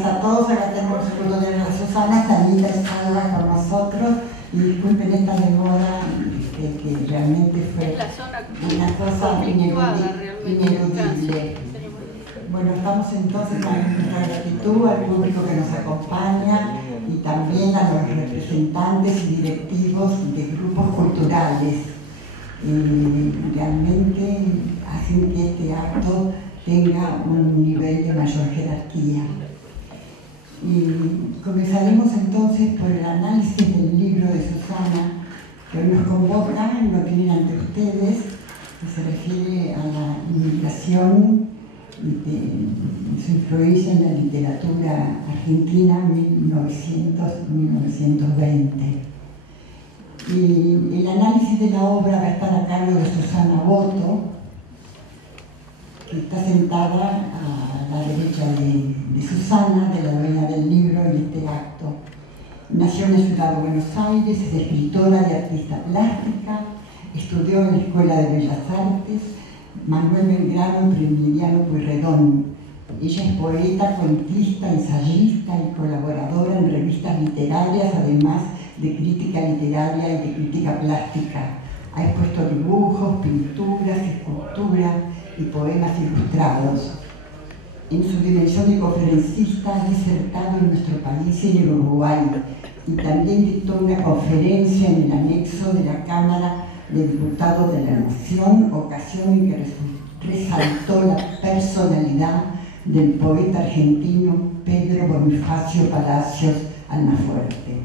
tardes a todos. Acá tenemos el gusto de a Susana, Tanita está con nosotros. Y disculpen esta demora, que realmente fue una cosa ineludible. Bueno, estamos entonces con nuestra gratitud al público que nos acompaña y también a los representantes y directivos de grupos culturales. Realmente hacen que este acto tenga un nivel de mayor jerarquía. Y comenzaremos entonces por el análisis del libro de Susana, que hoy nos convoca, y lo tienen ante ustedes, que se refiere a la inmigración y su influencia en la literatura argentina 1900-1920. Y el análisis de la obra va a estar a cargo de Susana Boto, que está sentada a la derecha de Susana, de la dueña del libro y este acto. Nació en la ciudad de Buenos Aires, es escritora y artista plástica, estudió en la Escuela de Bellas Artes Manuel Belgrano y Emiliano Pueyrredón. Ella es poeta, cuentista, ensayista y colaboradora en revistas literarias, además de crítica literaria y de crítica plástica. Ha expuesto dibujos, pinturas, esculturas y poemas ilustrados. En su dimensión de conferencista ha disertado en nuestro país y en el Uruguay, y también dictó una conferencia en el anexo de la Cámara de Diputados de la Nación, ocasión en que resaltó la personalidad del poeta argentino Pedro Bonifacio Palacios Almafuerte.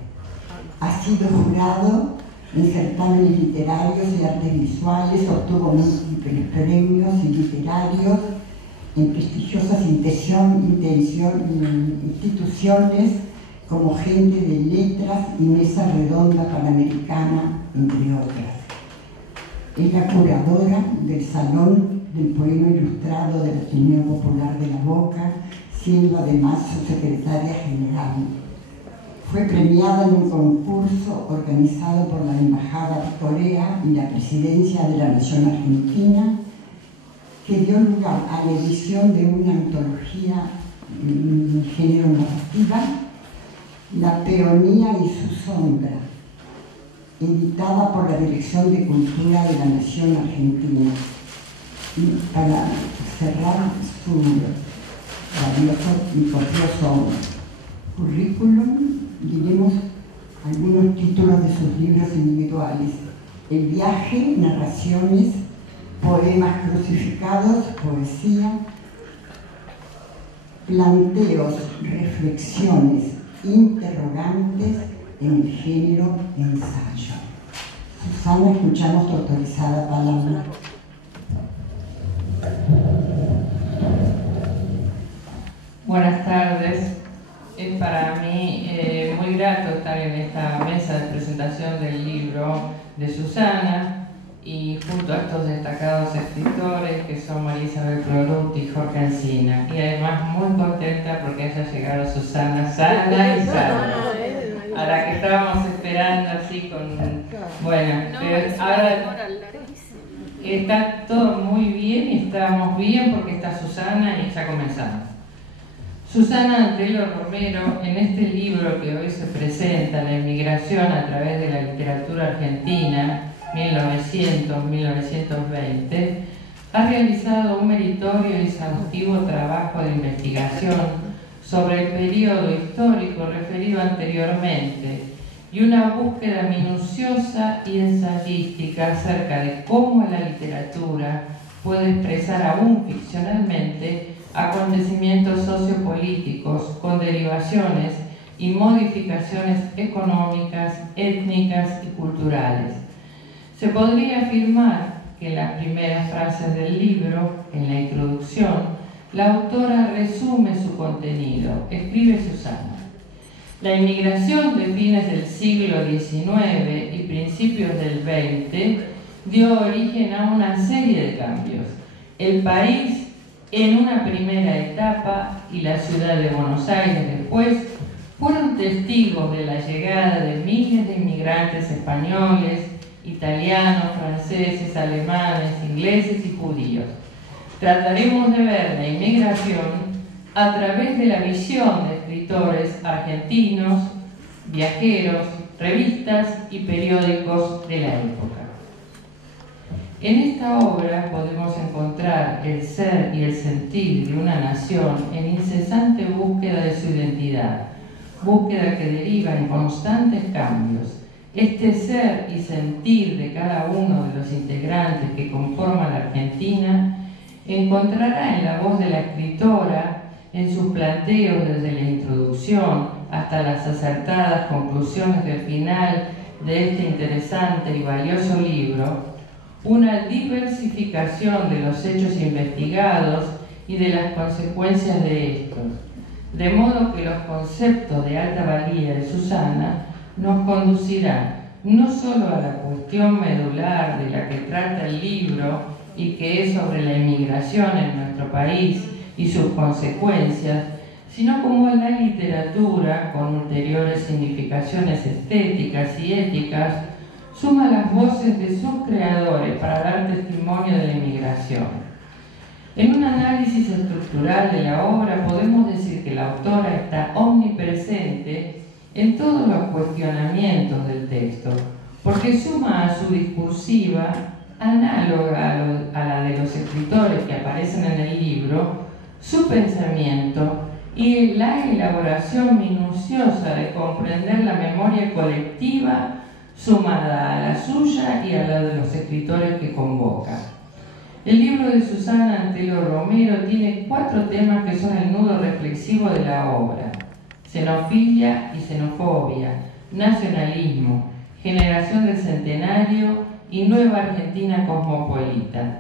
Ha sido jurado en certámenes literarios y artes visuales, obtuvo múltiples premios literarios en prestigiosas instituciones como Gente de Letras y Mesa Redonda Panamericana, entre otras. Es la curadora del Salón del Poema Ilustrado del Ateneo Popular de La Boca, siendo además su secretaria general. Fue premiada en un concurso organizado por la Embajada de Corea y la Presidencia de la Nación Argentina, que dio lugar a la edición de una antología en género narrativa, La Peonía y su sombra, editada por la Dirección de Cultura de la Nación Argentina. Y para cerrar su valioso y copioso currículum, diremos algunos títulos de sus libros individuales: El viaje, narraciones, poemas crucificados, poesía, planteos, reflexiones, interrogantes en el género ensayo. Susana, escuchamos tu autorizada palabra. Buenas tardes. Es para mí muy grato estar en esta mesa de presentación del libro de Susana y junto a estos destacados escritores que son María Isabel Prolutti y Jorge Encina. Y además muy contenta porque haya llegado Susana sana y sana. A la que estábamos esperando así con... Bueno, pero ahora está todo muy bien y estamos bien porque está Susana y ya comenzamos. Susana Antelo Romero, en este libro que hoy se presenta, La inmigración a través de la literatura argentina, 1900-1920, ha realizado un meritorio y exhaustivo trabajo de investigación sobre el periodo histórico referido anteriormente y una búsqueda minuciosa y ensayística acerca de cómo la literatura puede expresar aún ficcionalmente acontecimientos sociopolíticos con derivaciones y modificaciones económicas, étnicas y culturales. Se podría afirmar que en las primeras frases del libro, en la introducción, la autora resume su contenido. Escribe Susana: la inmigración de fines del siglo XIX y principios del XX dio origen a una serie de cambios. El país, en una primera etapa, y la ciudad de Buenos Aires después, fueron testigos de la llegada de miles de inmigrantes españoles, italianos, franceses, alemanes, ingleses y judíos. Trataremos de ver la inmigración a través de la visión de escritores argentinos, viajeros, revistas y periódicos de la época. En esta obra podemos encontrar el ser y el sentir de una nación en incesante búsqueda de su identidad, búsqueda que deriva en constantes cambios. Este ser y sentir de cada uno de los integrantes que conforman la Argentina encontrará en la voz de la escritora, en sus planteos desde la introducción hasta las acertadas conclusiones del final de este interesante y valioso libro, una diversificación de los hechos investigados y de las consecuencias de estos, de modo que los conceptos de alta valía de Susana nos conducirán no solo a la cuestión medular de la que trata el libro y que es sobre la inmigración en nuestro país y sus consecuencias, sino como a la literatura, con ulteriores significaciones estéticas y éticas, suma las voces de sus creadores para dar testimonio de la inmigración. En un análisis estructural de la obra podemos decir que la autora está omnipresente en todos los cuestionamientos del texto, porque suma a su discursiva, análoga a la de los escritores que aparecen en el libro, su pensamiento y la elaboración minuciosa de comprender la memoria colectiva sumada a la suya y a la de los escritores que convoca. El libro de Susana Antelo Romero tiene 4 temas que son el nudo reflexivo de la obra: xenofilia y xenofobia, nacionalismo, generación del centenario y nueva Argentina cosmopolita.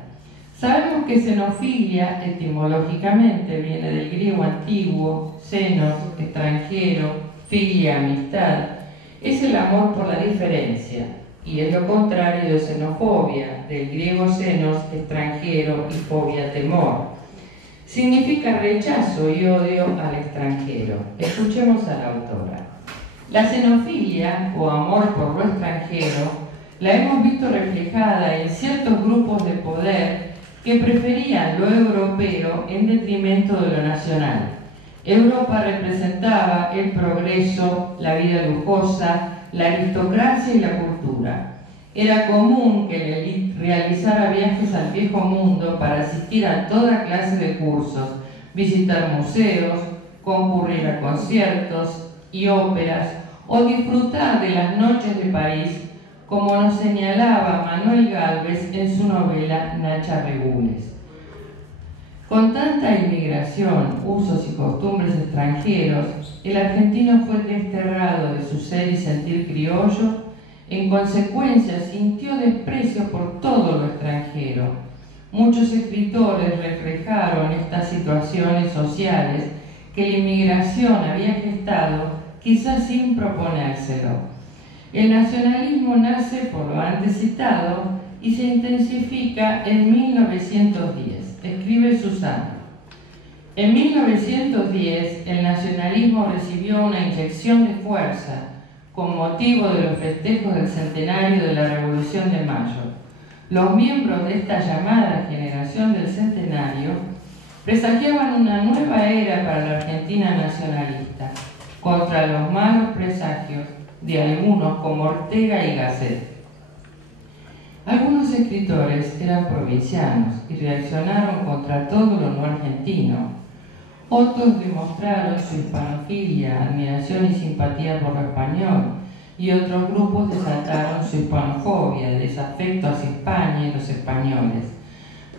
Sabemos que xenofilia etimológicamente viene del griego antiguo, xenos, extranjero, filia, amistad. Es el amor por la diferencia, y es lo contrario de xenofobia, del griego xenos, extranjero, y fobia, temor. Significa rechazo y odio al extranjero. Escuchemos a la autora. La xenofilia, o amor por lo extranjero, la hemos visto reflejada en ciertos grupos de poder que preferían lo europeo en detrimento de lo nacional. Europa representaba el progreso, la vida lujosa, la aristocracia y la cultura. Era común que la élite realizara viajes al viejo mundo para asistir a toda clase de cursos, visitar museos, concurrir a conciertos y óperas o disfrutar de las noches de París, como nos señalaba Manuel Gálvez en su novela Nacha Regules. Con tanta inmigración, usos y costumbres extranjeros, el argentino fue desterrado de su ser y sentir criollo. En consecuencia, sintió desprecio por todo lo extranjero. Muchos escritores reflejaron estas situaciones sociales que la inmigración había gestado, quizás sin proponérselo. El nacionalismo nace por lo antes citado y se intensifica en 1910. Escribe Susana. En 1910, el nacionalismo recibió una inyección de fuerza con motivo de los festejos del centenario de la Revolución de Mayo. Los miembros de esta llamada generación del centenario presagiaban una nueva era para la Argentina nacionalista, contra los malos presagios de algunos como Ortega y Gasset. Algunos escritores eran provincianos y reaccionaron contra todo lo no argentino. Otros demostraron su hispanofilia, admiración y simpatía por lo español, y otros grupos desataron su hispanofobia, desafecto hacia España y los españoles.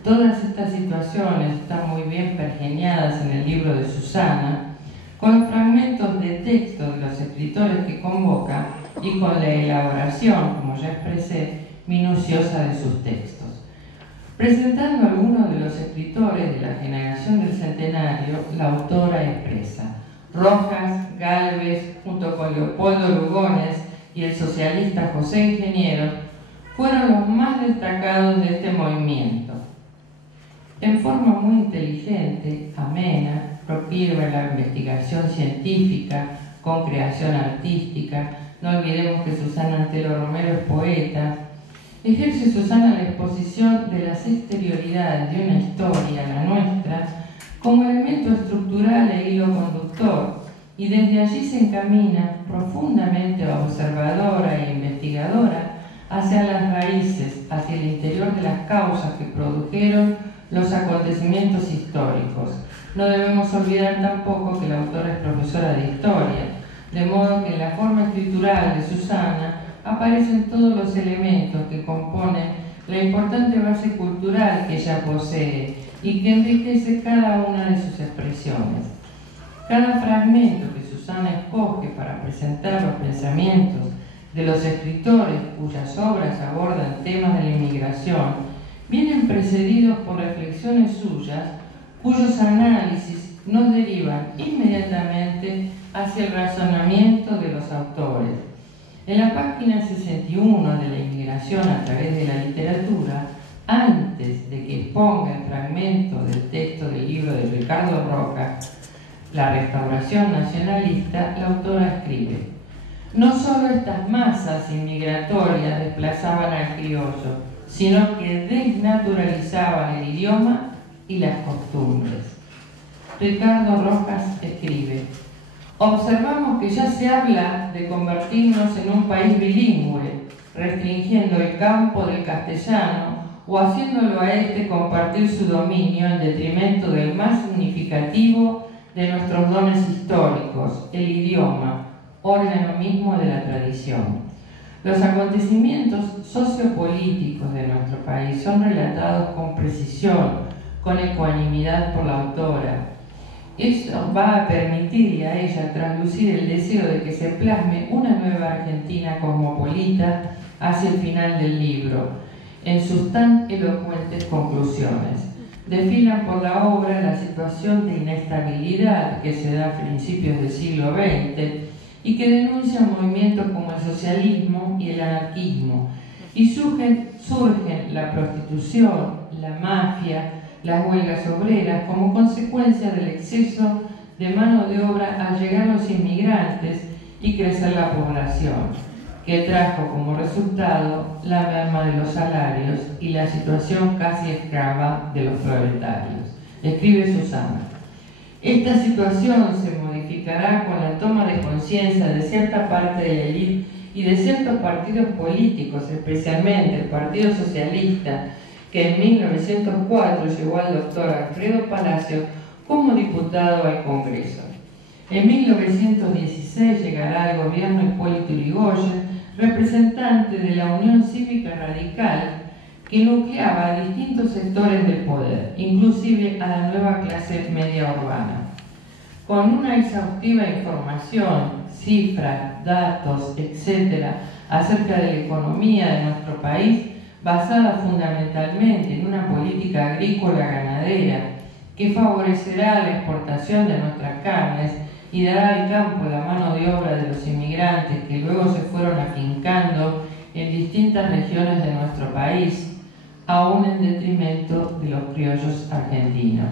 Todas estas situaciones están muy bien pergeñadas en el libro de Susana, con fragmentos de texto de los escritores que convoca y con la elaboración, como ya expresé, minuciosa de sus textos. Presentando algunos de los escritores de la generación del centenario, la autora expresa: Rojas, Gálvez, junto con Leopoldo Lugones y el socialista José Ingeniero, fueron los más destacados de este movimiento. En forma muy inteligente, amena, proclive a la investigación científica, con creación artística, no olvidemos que Susana Antelo Romero es poeta, ejerce Susana la exposición de las exterioridades de una historia, la nuestra, como elemento estructural e hilo conductor, y se encamina profundamente observadora e investigadora hacia las raíces, hacia el interior de las causas que produjeron los acontecimientos históricos. No debemos olvidar tampoco que la autora es profesora de historia, de modo que en la forma escritural de Susana aparecen todos los elementos que componen la importante base cultural que ella posee y que enriquece cada una de sus expresiones. Cada fragmento que Susana escoge para presentar los pensamientos de los escritores cuyas obras abordan temas de la inmigración vienen precedidos por reflexiones suyas cuyos análisis nos derivan inmediatamente hacia el razonamiento de los autores. En la página 61 de la inmigración a través de la literatura, antes de que exponga el fragmento del texto del libro de Ricardo Rojas, La restauración nacionalista, la autora escribe: no solo estas masas inmigratorias desplazaban al criollo, sino que desnaturalizaban el idioma y las costumbres. Ricardo Rojas escribe: observamos que ya se habla de convertirnos en un país bilingüe, restringiendo el campo del castellano o haciéndolo a este compartir su dominio en detrimento del más significativo de nuestros dones históricos, el idioma, órgano mismo de la tradición. Los acontecimientos sociopolíticos de nuestro país son relatados con precisión, con ecuanimidad por la autora. Esto va a permitirle a ella traslucir el deseo de que se plasme una nueva Argentina cosmopolita hacia el final del libro, en sus tan elocuentes conclusiones. Desfilan por la obra la situación de inestabilidad que se da a principios del siglo XX y que denuncia movimientos como el socialismo y el anarquismo, y surgen la prostitución, la mafia, las huelgas obreras como consecuencia del exceso de mano de obra al llegar los inmigrantes y crecer la población, que trajo como resultado la merma de los salarios y la situación casi esclava de los proletarios. Escribe Susana: esta situación se modificará con la toma de conciencia de cierta parte de la élite y de ciertos partidos políticos, especialmente el Partido Socialista, que en 1904 llevó al doctor Alfredo Palacio como diputado al Congreso. En 1916 llegará al gobierno Hipólito Yrigoyen, representante de la Unión Cívica Radical, que nucleaba a distintos sectores del poder, inclusive a la nueva clase media urbana. Con una exhaustiva información, cifras, datos, etc., acerca de la economía de nuestro país, basada fundamentalmente en una política agrícola ganadera que favorecerá la exportación de nuestras carnes y dará al campo la mano de obra de los inmigrantes que luego se fueron afincando en distintas regiones de nuestro país, aún en detrimento de los criollos argentinos.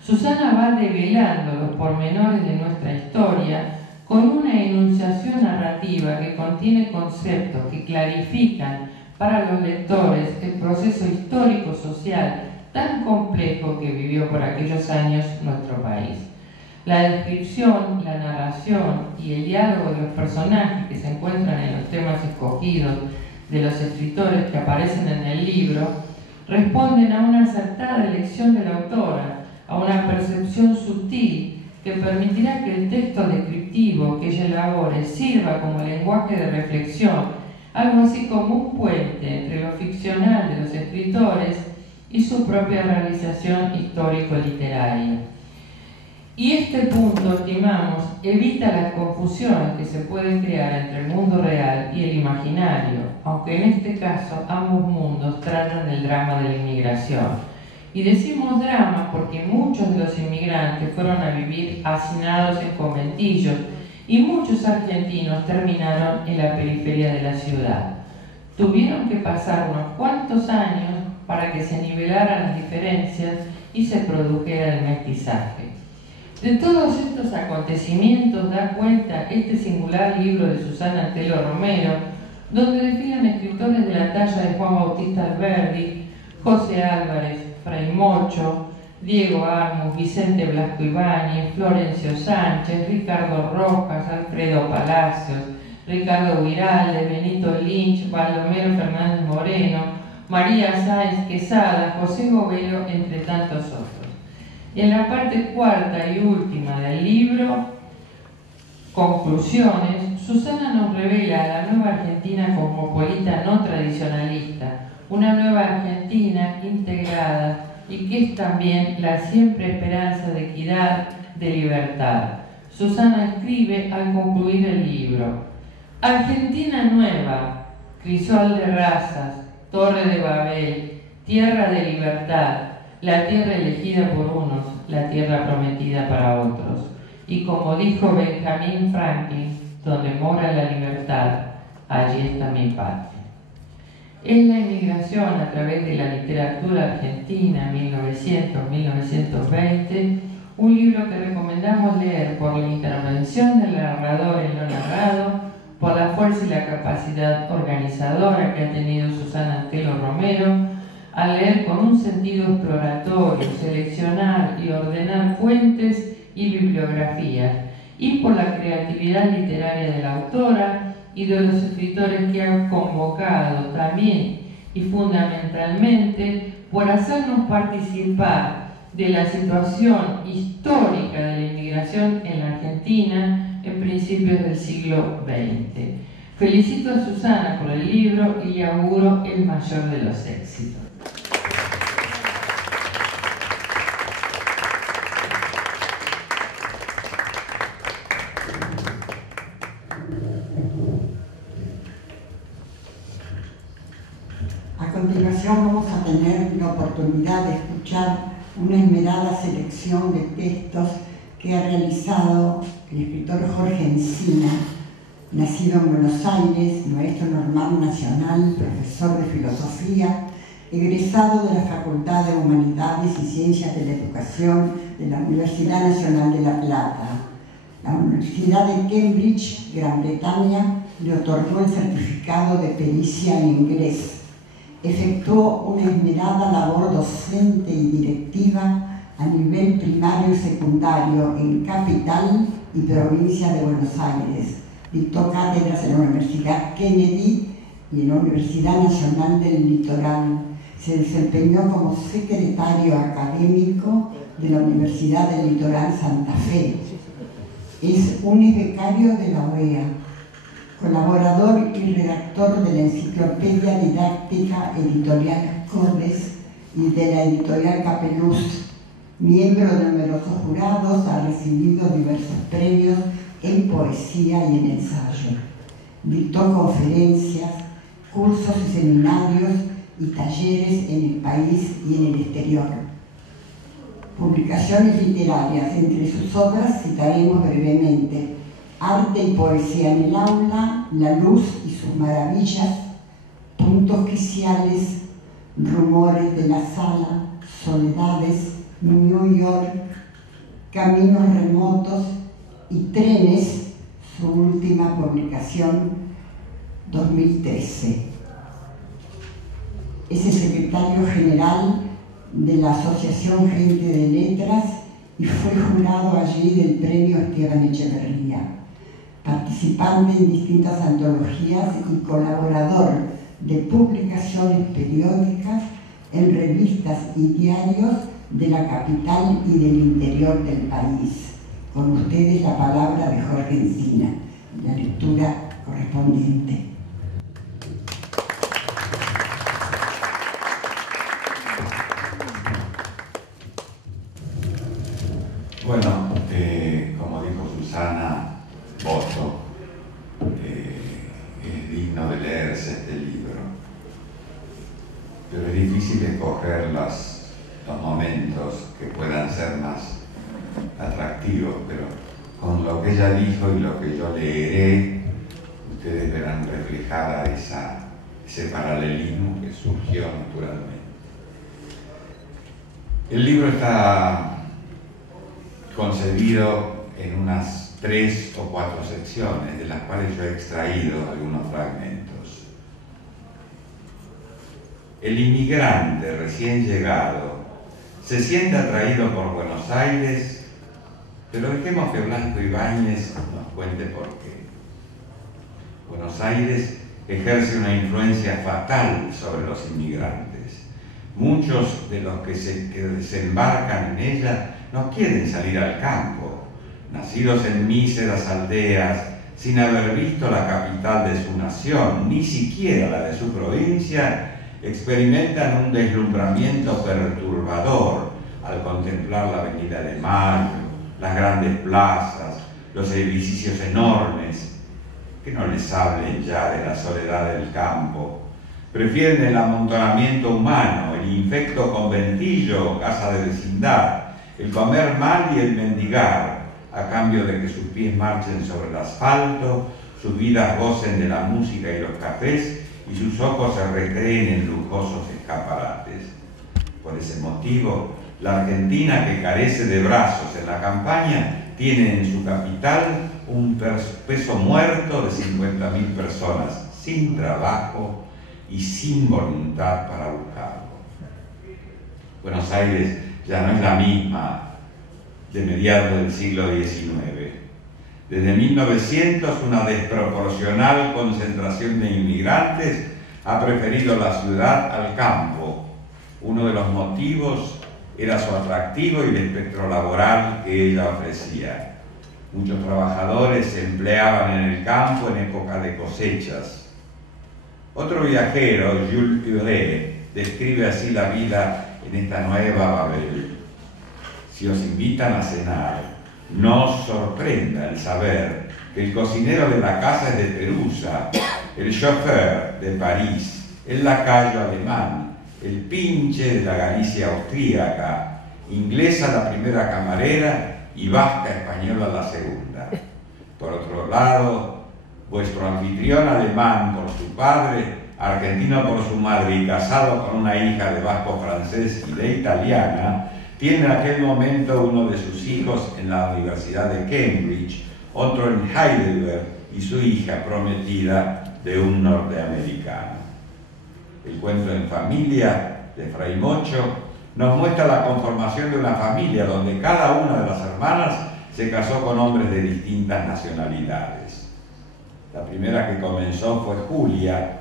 Susana va develando los pormenores de nuestra historia con una enunciación narrativa que contiene conceptos que clarifican para los lectores el proceso histórico-social tan complejo que vivió por aquellos años nuestro país. La descripción, la narración y el diálogo de los personajes que se encuentran en los temas escogidos de los escritores que aparecen en el libro responden a una acertada elección de la autora, a una percepción sutil que permitirá que el texto descriptivo que ella elabore sirva como lenguaje de reflexión, algo así como un puente entre lo ficcional de los escritores y su propia realización histórico-literaria. Y este punto, estimamos, evita las confusiones que se pueden crear entre el mundo real y el imaginario, aunque en este caso ambos mundos tratan del drama de la inmigración. Y decimos drama porque muchos de los inmigrantes fueron a vivir hacinados en conventillos y muchos argentinos terminaron en la periferia de la ciudad. Tuvieron que pasar unos cuantos años para que se nivelaran las diferencias y se produjera el mestizaje. De todos estos acontecimientos da cuenta este singular libro de Susana Antelo Romero, donde desfilan escritores de la talla de Juan Bautista Alberdi, José Álvarez, Fray Mocho, Diego Armus, Vicente Blasco Ibáñez, Florencio Sánchez, Ricardo Rojas, Alfredo Palacios, Ricardo Guiralde, Benito Lynch, Baldomero Fernández Moreno, María Sáenz Quesada, José Gobelo, entre tantos otros. Y en la parte cuarta y última del libro, Conclusiones, Susana nos revela la nueva Argentina cosmopolita no tradicionalista, una nueva Argentina integrada y que es también la siempre esperanza de equidad, de libertad. Susana escribe al concluir el libro: Argentina nueva, crisol de razas, torre de Babel, tierra de libertad, la tierra elegida por unos, la tierra prometida para otros. Y como dijo Benjamin Franklin, donde mora la libertad, allí está mi patria. Es la inmigración a través de la literatura argentina 1900-1920, un libro que recomendamos leer por la intervención del narrador en lo narrado, por la fuerza y la capacidad organizadora que ha tenido Susana Antelo Romero, al leer con un sentido exploratorio, seleccionar y ordenar fuentes y bibliografías, y por la creatividad literaria de la autora y de los escritores que han convocado también y fundamentalmente por hacernos participar de la situación histórica de la inmigración en la Argentina en principios del siglo XX. Felicito a Susana por el libro y le auguro el mayor de los éxitos. A continuación vamos a tener la oportunidad de escuchar una esmerada selección de textos que ha realizado el escritor Jorge Encina, nacido en Buenos Aires, maestro normal nacional, profesor de filosofía, egresado de la Facultad de Humanidades y Ciencias de la Educación de la Universidad Nacional de La Plata. La Universidad de Cambridge, Gran Bretaña, le otorgó el certificado de pericia en inglés. Efectuó una esmerada labor docente y directiva a nivel primario y secundario en Capital y provincia de Buenos Aires. Dictó cátedras en la Universidad Kennedy y en la Universidad Nacional del Litoral. Se desempeñó como secretario académico de la Universidad del Litoral Santa Fe. Es un becario de la OEA, colaborador y redactor de la Enciclopedia Didáctica Editorial Codes y de la Editorial Capeluz. Miembro de numerosos jurados, ha recibido diversos premios en poesía y en ensayo. Dictó conferencias, cursos y seminarios y talleres en el país y en el exterior. Publicaciones literarias. Entre sus obras citaremos brevemente Arte y poesía en el aula, La luz y sus maravillas, Puntos quiciales, Rumores de la sala, Soledades, New York, Caminos remotos y Trenes, su última publicación, 2013. Es el secretario general de la Asociación Gente de Letras y fue jurado allí del Premio Esteban Echeverría. Participante en distintas antologías y colaborador de publicaciones periódicas en revistas y diarios de la capital y del interior del país. Con ustedes la palabra de Jorge Encina, la lectura correspondiente. Bueno, como dijo Susana, voto. Es digno de leerse este libro. Pero es difícil escoger los momentos que puedan ser más atractivos, pero con lo que ella dijo y lo que yo leeré, ustedes verán reflejada ese paralelismo que surgió naturalmente. El libro está concebido en unas 3 o 4 secciones, de las cuales yo he extraído algunos fragmentos. El inmigrante recién llegado se siente atraído por Buenos Aires, pero dejemos que Blanco Ibáñez nos cuente por qué. Buenos Aires ejerce una influencia fatal sobre los inmigrantes. Muchos de los que desembarcan en ella no quieren salir al campo. Nacidos en míseras aldeas, sin haber visto la capital de su nación, ni siquiera la de su provincia, experimentan un deslumbramiento perturbador al contemplar la Avenida de Mayo, las grandes plazas, los edificios enormes, que no les hablen ya de la soledad del campo. Prefieren el amontonamiento humano, el infecto conventillo o casa de vecindad, el comer mal y el mendigar, a cambio de que sus pies marchen sobre el asfalto, sus vidas gocen de la música y los cafés y sus ojos se recreen en lujosos escaparates. Por ese motivo, la Argentina, que carece de brazos en la campaña, tiene en su capital un peso muerto de 50.000 personas, sin trabajo y sin voluntad para buscarlo. Buenos Aires ya no es la misma de mediados del siglo XIX. Desde 1900, una desproporcional concentración de inmigrantes ha preferido la ciudad al campo. Uno de los motivos era su atractivo y el espectro laboral que ella ofrecía. Muchos trabajadores se empleaban en el campo en época de cosechas. Otro viajero, Jules Verne, describe así la vida en esta nueva Babel. Si os invitan a cenar, no os sorprenda el saber que el cocinero de la casa es de Perusa, el chauffeur de París, el lacayo alemán, el pinche de la Galicia austríaca, inglesa la primera camarera y vasca española la segunda. Por otro lado, vuestro anfitrión alemán por su padre, argentino por su madre y casado con una hija de vasco francés y de italiana, tiene en aquel momento uno de sus hijos en la Universidad de Cambridge, otro en Heidelberg y su hija prometida de un norteamericano. El cuento en familia de Fray Mocho nos muestra la conformación de una familia donde cada una de las hermanas se casó con hombres de distintas nacionalidades. La primera que comenzó fue Julia,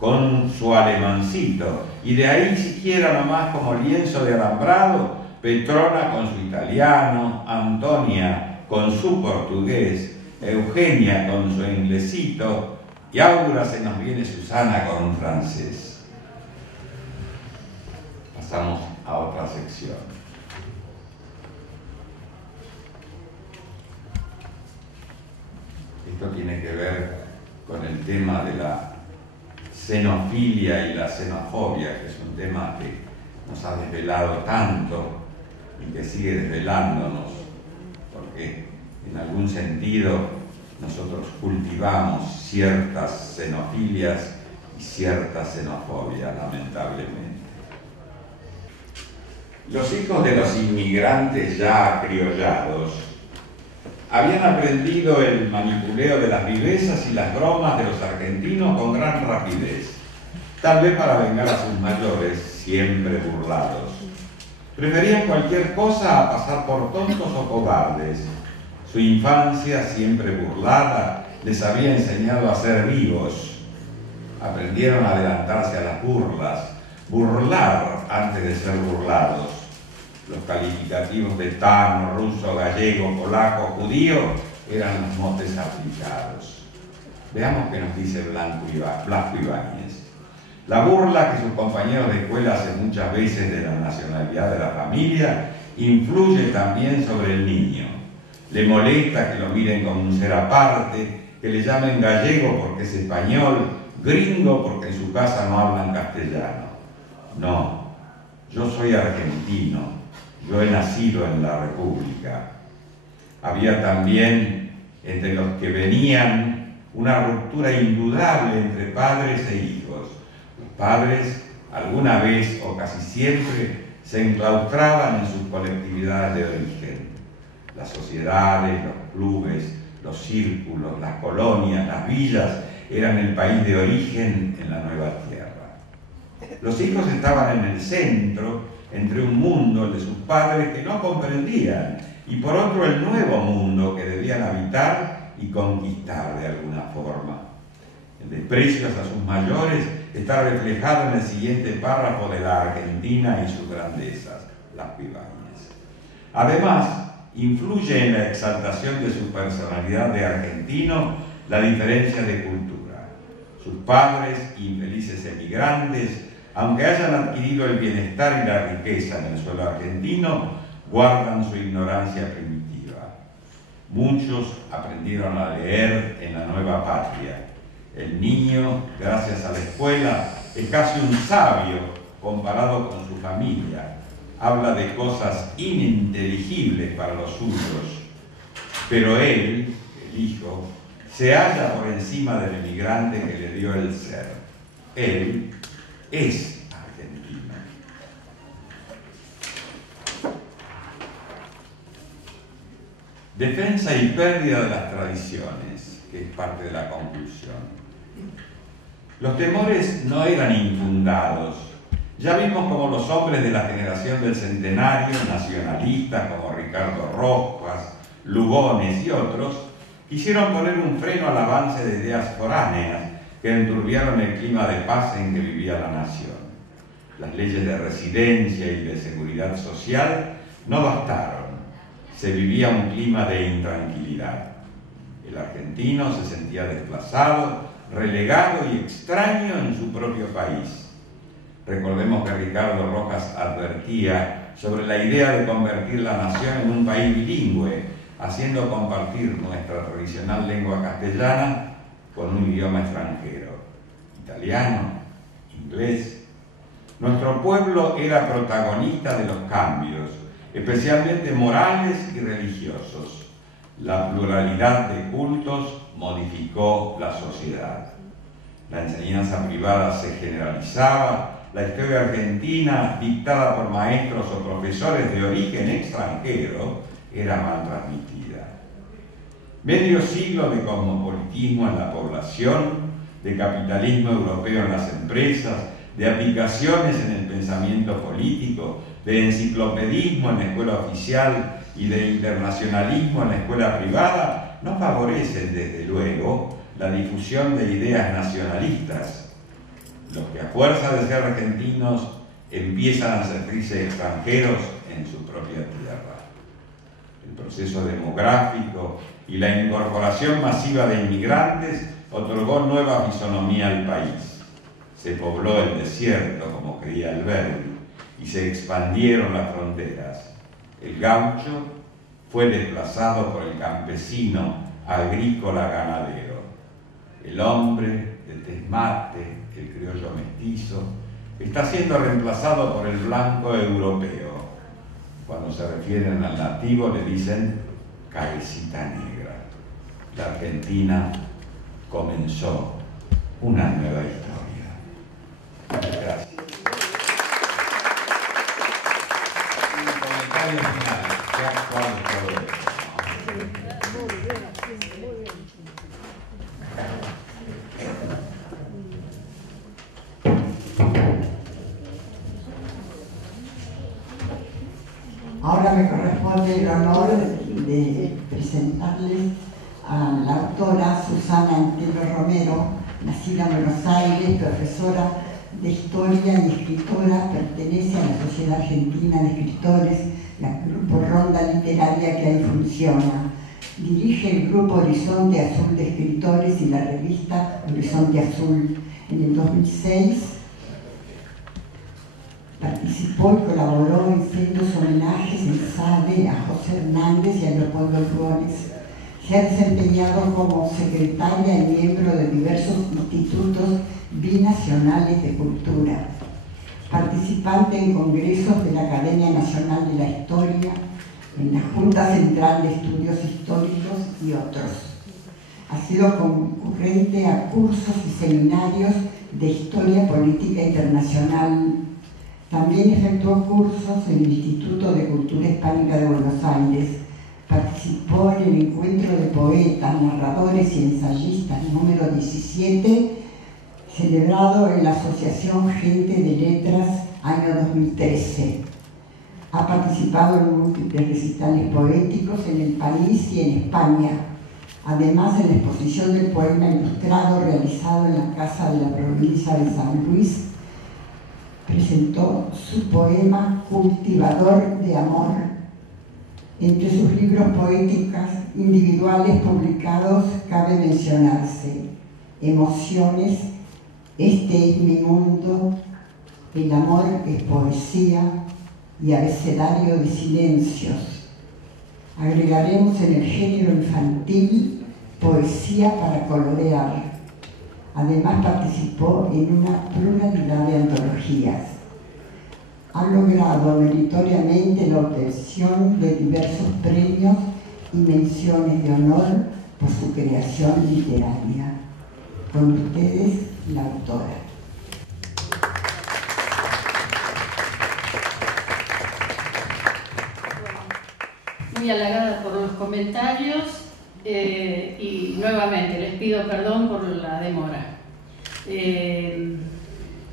con su alemancito, y de ahí siquiera nomás como lienzo de alambrado, Petrona con su italiano, Antonia con su portugués, Eugenia con su inglesito, y ahora se nos viene Susana con un francés. Pasamos a otra sección. Esto tiene que ver con el tema de la xenofilia y la xenofobia, que es un tema que nos ha desvelado tanto y que sigue desvelándonos, porque en algún sentido nosotros cultivamos ciertas xenofilias y cierta xenofobia, lamentablemente. Los hijos de los inmigrantes ya acriollados habían aprendido el manipuleo de las vivezas y las bromas de los argentinos con gran rapidez, tal vez para vengar a sus mayores, siempre burlados. Preferían cualquier cosa a pasar por tontos o cobardes. Su infancia, siempre burlada, les había enseñado a ser vivos. Aprendieron a adelantarse a las burlas, burlar antes de ser burlados. Los calificativos de tano, ruso, gallego, polaco, judío eran los motes aplicados. Veamos qué nos dice Blanco Ibáñez. La burla que sus compañeros de escuela hacen muchas veces de la nacionalidad de la familia influye también sobre el niño. Le molesta que lo miren como un ser aparte, que le llamen gallego porque es español, gringo porque en su casa no hablan castellano. No, yo soy argentino, yo he nacido en la República. Había también entre los que venían una ruptura indudable entre padres e hijos. Los padres, alguna vez o casi siempre, se enclaustraban en sus colectividades de origen. Las sociedades, los clubes, los círculos, las colonias, las villas eran el país de origen en la nueva tierra. Los hijos estaban en el centro, entre un mundo, el de sus padres, que no comprendían, y por otro el nuevo mundo que debían habitar y conquistar de alguna forma. El desprecio hacia sus mayores está reflejado en el siguiente párrafo de la Argentina y sus grandezas, las Pibáñez. Además, influye en la exaltación de su personalidad de argentino la diferencia de cultura. Sus padres, infelices emigrantes, aunque hayan adquirido el bienestar y la riqueza en el suelo argentino, guardan su ignorancia primitiva. Muchos aprendieron a leer en la nueva patria. El niño, gracias a la escuela, es casi un sabio comparado con su familia. Habla de cosas ininteligibles para los suyos, pero él, el hijo, se halla por encima del emigrante que le dio el ser. Él es argentino. Defensa y pérdida de las tradiciones, que es parte de la conclusión. Los temores no eran infundados. Ya vimos cómo los hombres de la generación del centenario, nacionalistas como Ricardo Rojas, Lugones y otros, quisieron poner un freno al avance de ideas foráneas que enturbiaron el clima de paz en que vivía la nación. Las leyes de residencia y de seguridad social no bastaron. Se vivía un clima de intranquilidad. El argentino se sentía desplazado, relegado y extraño en su propio país. Recordemos que Ricardo Rojas advertía sobre la idea de convertir la nación en un país bilingüe, haciendo compartir nuestra tradicional lengua castellana con un idioma extranjero, italiano, inglés. Nuestro pueblo era protagonista de los cambios, especialmente morales y religiosos. La pluralidad de cultos modificó la sociedad. La enseñanza privada se generalizaba, la historia argentina, dictada por maestros o profesores de origen extranjero, era mal transmitida. Medio siglo de cosmopolitismo en la población, de capitalismo europeo en las empresas, de aplicaciones en el pensamiento político, de enciclopedismo en la escuela oficial y de internacionalismo en la escuela privada, no favorecen, desde luego, la difusión de ideas nacionalistas. Los que a fuerza de ser argentinos empiezan a sentirse extranjeros en su propia tierra. El proceso demográfico y la incorporación masiva de inmigrantes otorgó nueva fisonomía al país. Se pobló el desierto, como creía Alberti, y se expandieron las fronteras. El gaucho fue desplazado por el campesino agrícola ganadero. El hombre de tez mate, el criollo mestizo, está siendo reemplazado por el blanco europeo. Cuando se refieren al nativo le dicen cabecita negra. La Argentina comenzó una nueva historia. Gracias. Un comentario final. ¿Qué actual es todo esto? Ahora me corresponde el honor de presentarles a la autora Susana Antelo Romero, nacida en Buenos Aires, profesora de Historia y escritora, pertenece a la Sociedad Argentina de Escritores, la Grupo Ronda Literaria que ahí funciona. Dirige el Grupo Horizonte Azul de Escritores y la revista Horizonte Azul. En el 2006 participó y colaboró en sendos homenajes en SADE a José Hernández y a Leopoldo Lugones. Se ha desempeñado como secretaria y miembro de diversos institutos binacionales de cultura, participante en congresos de la Academia Nacional de la Historia, en la Junta Central de Estudios Históricos y otros. Ha sido concurrente a cursos y seminarios de Historia Política Internacional. También efectuó cursos en el Instituto de Cultura Hispánica de Buenos Aires. Participó en el Encuentro de Poetas, Narradores y Ensayistas número 17, celebrado en la Asociación Gente de Letras año 2013. Ha participado en múltiples recitales poéticos en el país y en España. Además, en la exposición del poema ilustrado realizado en la Casa de la Provincia de San Luis, presentó su poema Cultivador de Amor. Entre sus libros poéticos individuales publicados cabe mencionarse Emociones, Este es mi mundo, El amor es poesía y Abecedario de silencios. Agregaremos en el género infantil Poesía para colorear. Además participó en una pluralidad de antologías. Ha logrado meritoriamente la obtención de diversos premios y menciones de honor por su creación literaria. Con ustedes, la autora. Muy halagada por los comentarios y nuevamente les pido perdón por la demora.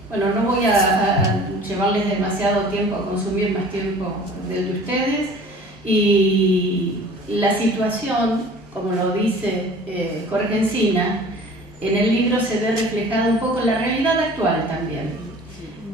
Bueno, no voy a llevarles demasiado tiempo, a consumir más tiempo del de ustedes, y la situación, como lo dice Jorge Encina, en el libro se ve reflejada un poco la realidad actual también.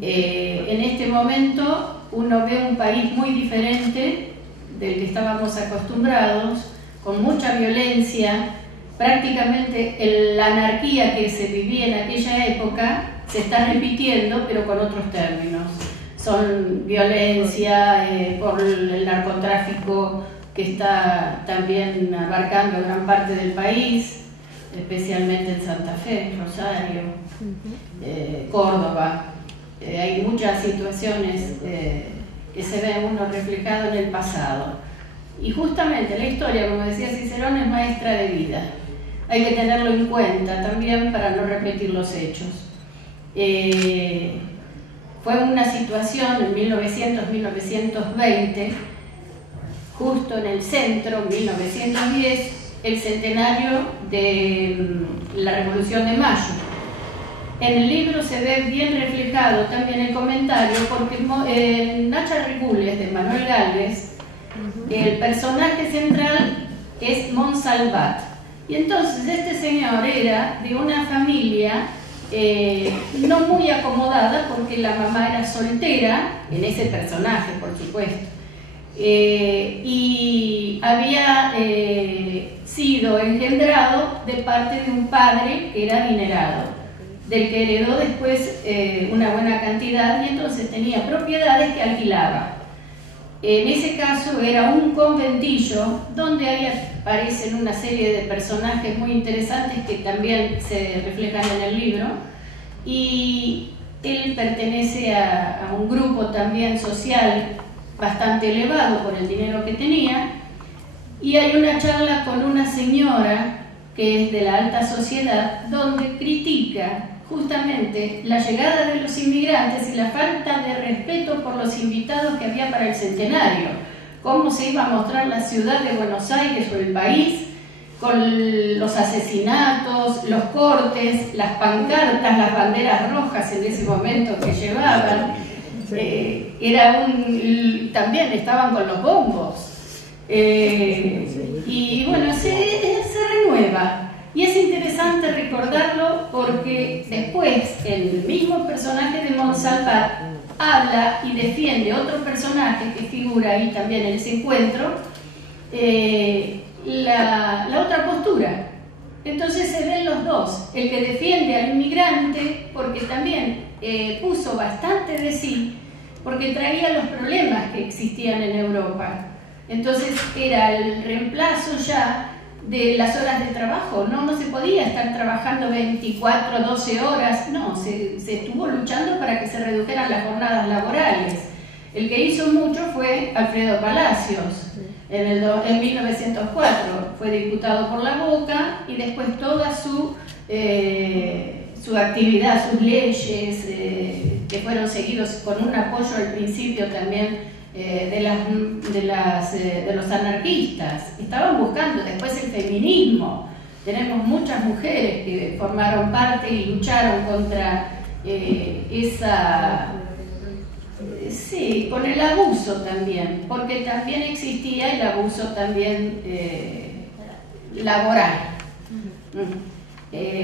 En este momento uno ve un país muy diferente del que estábamos acostumbrados, con mucha violencia. Prácticamente la anarquía que se vivía en aquella época se está repitiendo, pero con otros términos. Son violencia por el narcotráfico que está también abarcando gran parte del país, especialmente en Santa Fe, Rosario, Córdoba. Hay muchas situaciones que se ve uno reflejado en el pasado. Y justamente la historia, como decía Cicerón, es maestra de vida. Hay que tenerlo en cuenta también para no repetir los hechos. Fue una situación en 1900-1920, justo en el centro, 1910, el centenario de la Revolución de Mayo. En el libro se ve bien reflejado también el comentario, porque Nacha Regules, de Manuel Gálvez, el personaje central es Monsalvat. Y entonces este señor era de una familia no muy acomodada, porque la mamá era soltera, en ese personaje por supuesto, y había sido engendrado de parte de un padre que era adinerado, del que heredó después una buena cantidad, y entonces tenía propiedades que alquilaba. En ese caso era un conventillo donde ahí aparecen una serie de personajes muy interesantes que también se reflejan en el libro, y él pertenece a un grupo también social bastante elevado por el dinero que tenía, y hay una charla con una señora que es de la alta sociedad donde critica justamente la llegada de los inmigrantes y la falta de respeto por los invitados que había para el centenario, cómo se iba a mostrar la ciudad de Buenos Aires o el país con los asesinatos, los cortes, las pancartas, las banderas rojas en ese momento que llevaban. También estaban con los bombos. Y bueno, se renueva. Y es interesante recordarlo porque después el mismo personaje de Monsalvat habla y defiende otro personaje que figura ahí también en ese encuentro, la otra postura. Entonces se ven los dos, el que defiende al inmigrante porque también puso bastante de sí, porque traía los problemas que existían en Europa. Entonces era el reemplazo ya de las horas de trabajo. No se podía estar trabajando 24, 12 horas, no, se estuvo luchando para que se redujeran las jornadas laborales. El que hizo mucho fue Alfredo Palacios. En 1904 fue diputado por La Boca, y después toda su actividad, sus leyes, que fueron seguidos con un apoyo al principio también de los anarquistas. Estaban buscando después el feminismo, tenemos muchas mujeres que formaron parte y lucharon contra con el abuso también, porque también existía el abuso también laboral.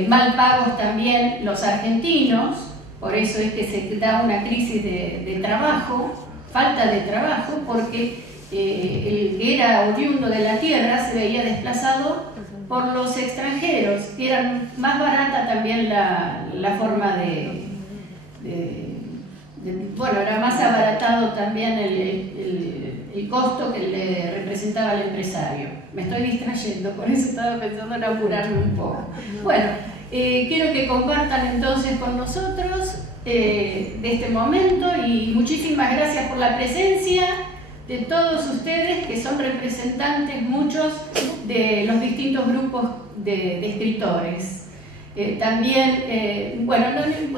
Mal pagos también los argentinos, por eso es que se da una crisis de trabajo, falta de trabajo, porque el que era oriundo de la tierra se veía desplazado por los extranjeros, que eran más barata también la forma bueno, era más abaratado también el costo que le representaba al empresario. Me estoy distrayendo, por eso estaba pensando en apurarme un poco. Bueno, quiero que compartan entonces con nosotros de este momento, y muchísimas gracias por la presencia de todos ustedes, que son representantes muchos de los distintos grupos de escritores. También, bueno,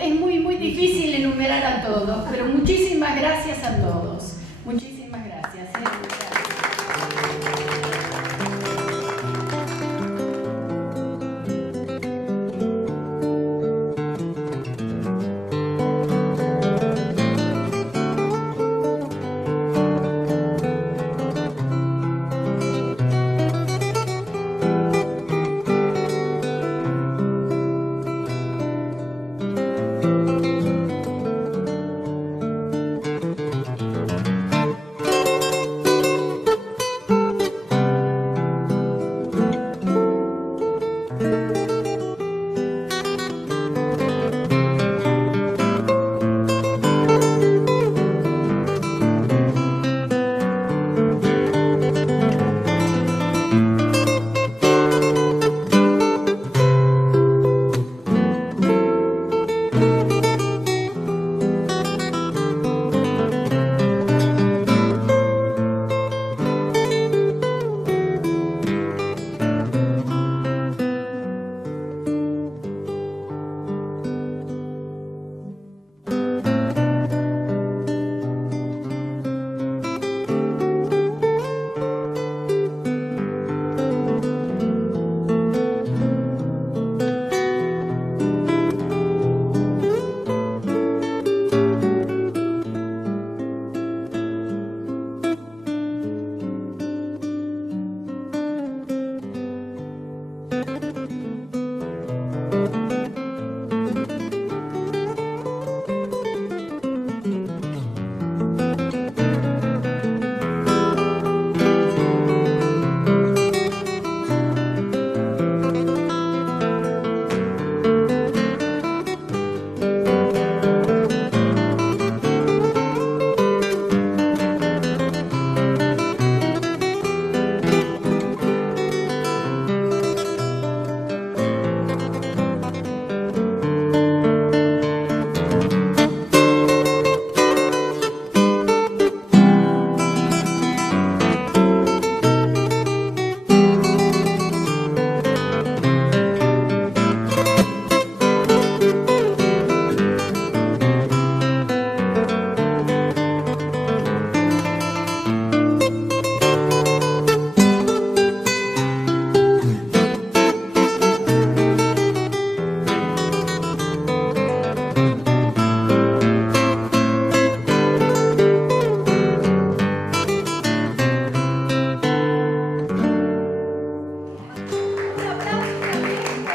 es muy difícil enumerar a todos, pero muchísimas gracias a todos. Muchísimas gracias.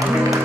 Thank you.